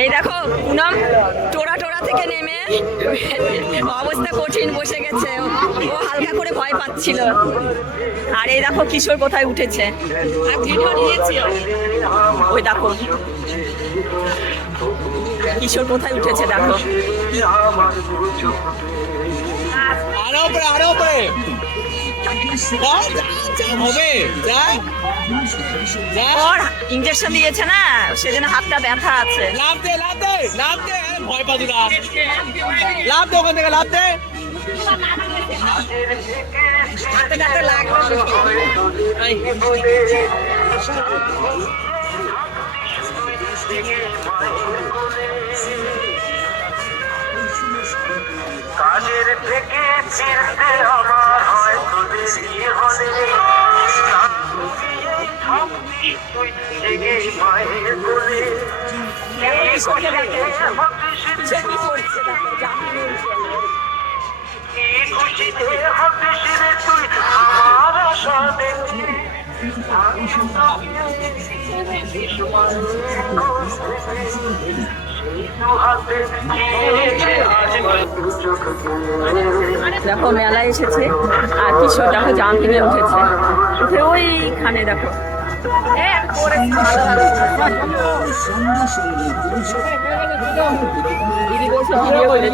এই দেখো পুনম টোরা থেকে নেমে অবস্থা কঠিন, বসে গেছে ও, হালকা করে ভয় পাচ্ছিল। আর এই দেখো কিশোর কোথায় উঠেছে, আর ভিডিও নিয়েছি। ওই দেখো কিশোর কোথায় উঠেছে, দেখো। ওর ইঞ্জেকশন দিয়েছে না, সেজন্য হাতটা ব্যথা আছে। লাভ দে ভয় পাবি না, লাভ দে ওখান থেকে, লাভ দে। কাজের থেকে ফিরতে আমার হয়তো দেরি হলে তুই জেগে মায়ের কোলে খুশিতে হতে শিরে তুই আমার আশা দেখি দেখো মেলায় এসেছে আর কিশোর দেখো জাম্পিং এ উঠেছে, উঠে ওইখানে দেখো। দিদি বলছে ভিডিও করে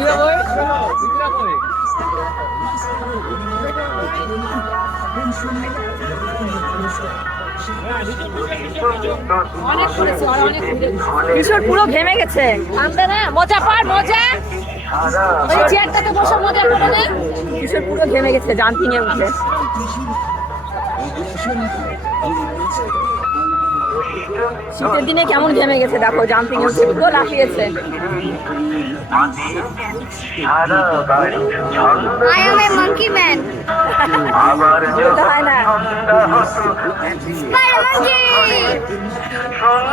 কিশোর পুরো ঘেমে গেছে। মজা পার মজা, ওই চেয়ারটাতে বসে মজা করে না। কিশোর পুরো ঘেমে গেছে জাম্পিং এ উঠে। শীতের দিনে কেমন ঘেমে গেছে দেখো, জাম্পিং এ উঠে পুরো লাফিয়েছে। I am a monkey man. হয় না, Spider monkey.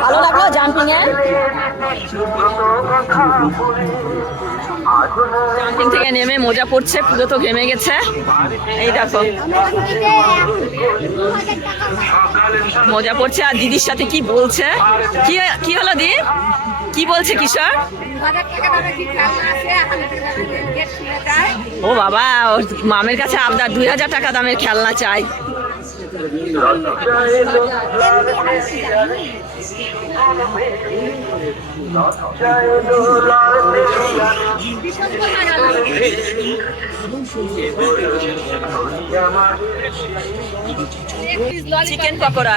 ভালো লাগলো জাম্পিং এ। জাম্পিং থেকে নেমে মজা পড়ছে, পুরো তো ঘেমে গেছে। এই দেখো মজা পড়ছে। আর দিদির সাথে কি বলছে, কি হলো দি, কি বলছে কিশোর? ও বাবা, ওর মামের কাছে আবদার 2000 টাকা দামের খেলনা চাই। চিকেন পকোড়া,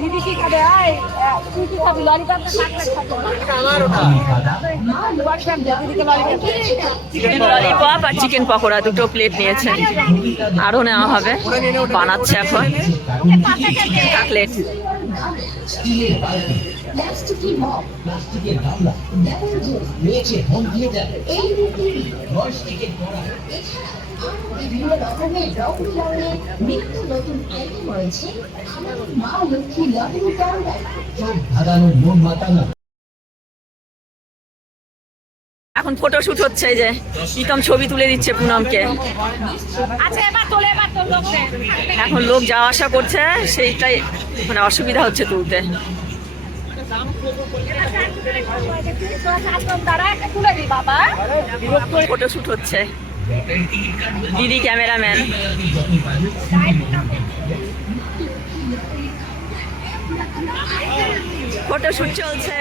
দিদি কি খাবে? তুই কি খাবি? ললিপপ না ললিপপ আর চিকেন পকোড়া দুটো প্লেট নিয়েছে, আরো নেওয়া হবে। বানাচ্ছে এখন কাটলেট। বিভিন্ন রকমের রং বেরঙের নিত্য নতুন আইটেম রয়েছে। মা লক্ষ্মী লটারি কাউন্টার এখন ফটোশুট হচ্ছে, এই যে প্রীতম ছবি তুলে দিচ্ছে পুনমকে। এখন লোক যাওয়া আসা করছে, সেইটাই মানে অসুবিধা হচ্ছে তুলতে। ফটোশুট হচ্ছে, দিদি ক্যামেরাম্যান। ফটোশুট চলছে।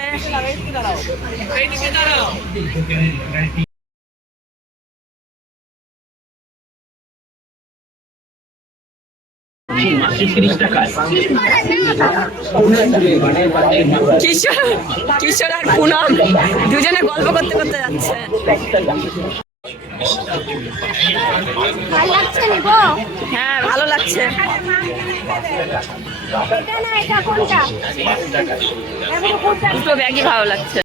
কিশোর আর পুনম দুজনে গল্প করতে করতে যাচ্ছে। হ্যাঁ ভালো লাগছে। দুটো ব্যাগই ভালো লাগছে।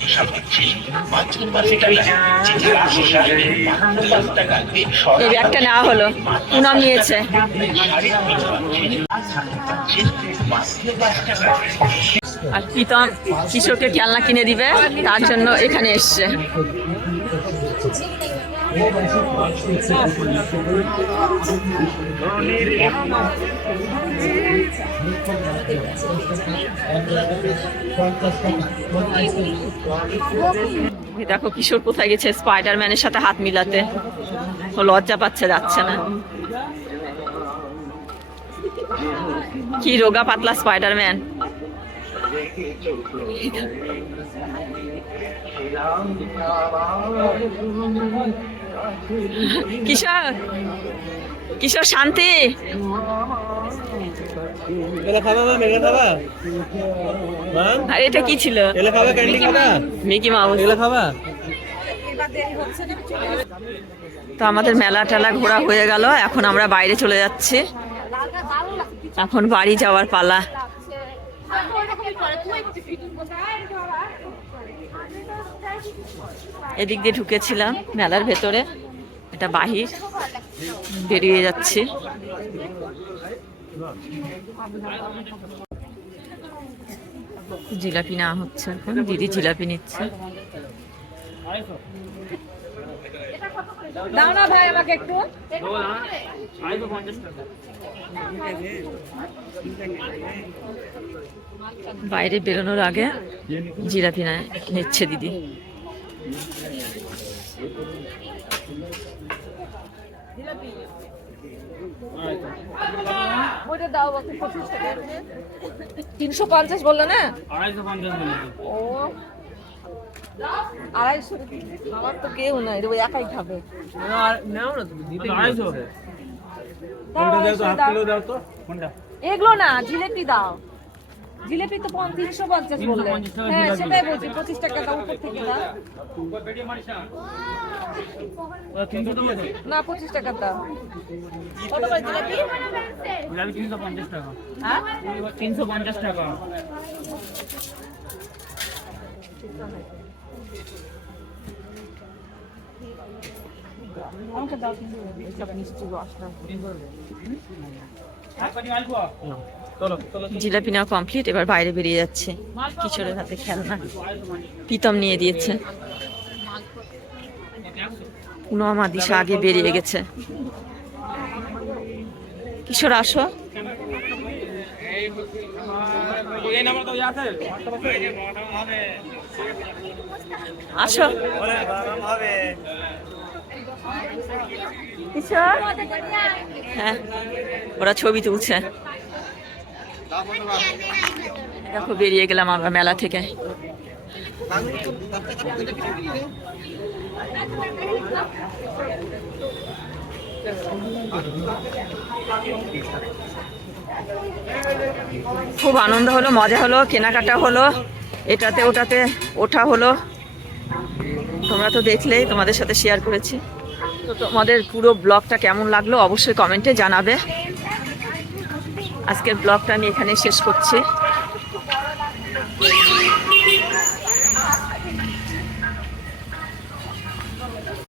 এই ব্যাগটা নেওয়া হলো, পুনম নিয়েছে। আর প্রীতম কিশোরকে খেলনা কিনে দিবে, তার জন্য এখানে এসছে। এই দেখো কিশোর কোথায় গেছে স্পাইডারম্যানের সাথে হাত মিলাতে, ও লজ্জা পাচ্ছে, যাচ্ছে না। কি রোগা পাতলা স্পাইডারম্যান। কিশোর, কিশোর শান্তি। এলে খাবা মা, মেলে খাবা মা? আর এটা কি ছিল? এলে খাবা, ক্যান্ডি খাবা? Mickey mouse. এলে খাবা? তো আমাদের মেলা টেলা ঘোরা হয়ে গেল, এখন আমরা বাইরে চলে যাচ্ছি। এখন বাড়ি যাওয়ার পালা। এদিক দিয়ে ঢুকেছিলাম মেলার ভেতরে, এটা বাহির, বেরিয়ে যাচ্ছি। জিলাপি না হচ্ছে এখন, দিদি জিলাপি নিচ্ছে। দাও না ভাই আমাকে একটু। বাইরে বেরোনোর আগে জিলাপি না নিচ্ছে দিদি। ওইটা দাও বাকি 25 টাকা। 350 বললো না? 250 ও 250। আমার তো কেউ নাই, ওই একাই খাবে। নাও না তুমি, দিতে 250 দাও, দাও তো, 250 হাফ দাও। কিলো দাও তো। কোনটা? এগুলো না, জিলিপি দাও। জিলিপি তো 350 বললে। 350 টাকা হ্যাঁ জিলাপি। সেটাই বলছি, 25 টাকা দাও উপর থেকে দাও। 300 টাকা দাও। না 25 টাকা দাও। কত করে জিলিপি? জিলাপি 350 টাকা। হ্যাঁ 350 টাকা। আমাকে দাও, সব মিষ্টি রস না। চলো চলো। জিলাপি নেওয়া কমপ্লিট, এবার বাইরে বেরিয়ে যাচ্ছে। কিশোরের হাতে খেলনা প্রীতম নিয়ে দিয়েছে। পুনমা দিশা আগে বেরিয়ে গেছে। কিশোর আসো। এই নাম্বার তো আছে। আসো কিশোর। হ্যাঁ ওরা ছবি তুলছে। দেখো বেরিয়ে গেলাম আমরা মেলা থেকে। খুব আনন্দ হলো, মজা হলো, কেনাকাটা হলো, এটাতে ওটাতে ওঠা হলো। তোমরা তো দেখলেই, তোমাদের সাথে শেয়ার করেছি। তো তোমাদের পুরো ব্লগটা কেমন লাগলো অবশ্যই কমেন্টে জানাবে। আজকের ব্লগটা আমি এখানে শেষ করছি।